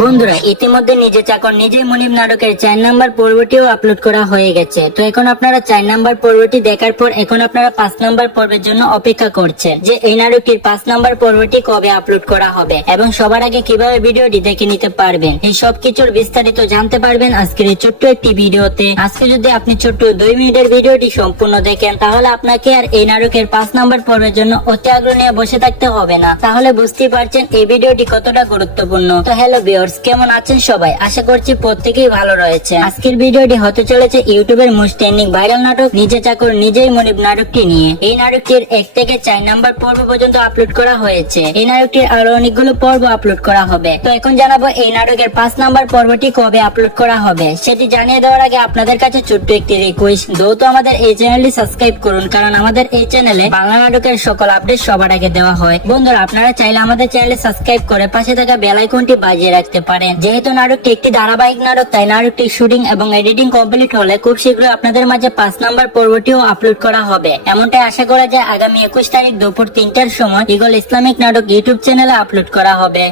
বন্ধুরা, ইতিমধ্যে নিজে চাকর নিজেই মনিব নাটকের চার নাম্বার পর্বটিও আপলোড করা হয়ে গেছে। তো এখন আপনারা চার নাম্বার পর্বটি দেখার পর এখন আপনারা পাঁচ নাম্বার পর্বের জন্য অপেক্ষা করছেন যে এই নাটকটির পাঁচ নাম্বার পর্বটি কবে আপলোড করা হবে এবং সবার আগে কীভাবে ভিডিওটি দেখে নিতে পারবেন, এই সব কিছুর বিস্তারিত জানতে পারবেন আজকের এই ছোট্ট একটি ভিডিওতে। আজকে যদি আপনি ছোট্ট দুই মিনিটের ভিডিওটি সম্পূর্ণ দেখেন, তাহলে আপনাকে আর এই নাটকের পাঁচ নাম্বার পর্বের জন্য অতি আগ্রহ নিয়ে বসে থাকতে হবে না। তাহলে বুঝতেই পারছেন এই ভিডিওটি কতটা গুরুত্বপূর্ণ। তো হ্যালো ভিউয়ার্স, কেমন আছেন সবাই? আশা করছি প্রত্যেকেই ভালো রয়েছে। আজকের ভিডিওটি হতে চলেছে ইউটিউবের মোস্ট ট্রেন্ডিং ভাইরাল নাটক, নিজে চাকর, নিজেই মনিব নাটকটি নিয়ে। এই নাটকটির এক থেকে চার নাম্বার পর্ব পর্যন্ত আপলোড করা হয়েছে। এই নাটকটির আরও অনেকগুলো পর্ব আপলোড করা হবে। তো এখন জানাব এই নাটকের পাঁচ নাম্বার পর্বটি কবে আপলোড করা হবে? সেটি জানিয়ে দেওয়ার আগে আপনাদের কাছে ছোট্ট একটি রিকোয়েস্ট দ্রুত আমাদের এই চ্যানেলটি সাবস্ক্রাইব করুন, কারণ আমাদের এই চ্যানেলে বাংলা নাটকের সকল আপডেট সবার আগে দেওয়া হয়। বন্ধুরা, আপনারা চাইলে আমাদের চ্যানেলে সাবস্ক্রাইব করে পাশে থাকা বেল আইকনটি বাজিয়ে রাখতে পারেন। যেহেতু নাটকটি একটি ধারাবাহিক নাটক, তাই নাটকটি শুটিং এবং এডিটিং কমপ্লিট হলে খুব শীঘ্রই আপনাদের মাঝে পাঁচ নম্বর পর্বটিও আপলোড করা হবে। এমনটাই আশা করা যায় আগামী একুশ তারিখ দুপুর তিনটার সময় ইগল ইসলামিক নাটক ইউটিউব চ্যানেলে আপলোড করা হবে।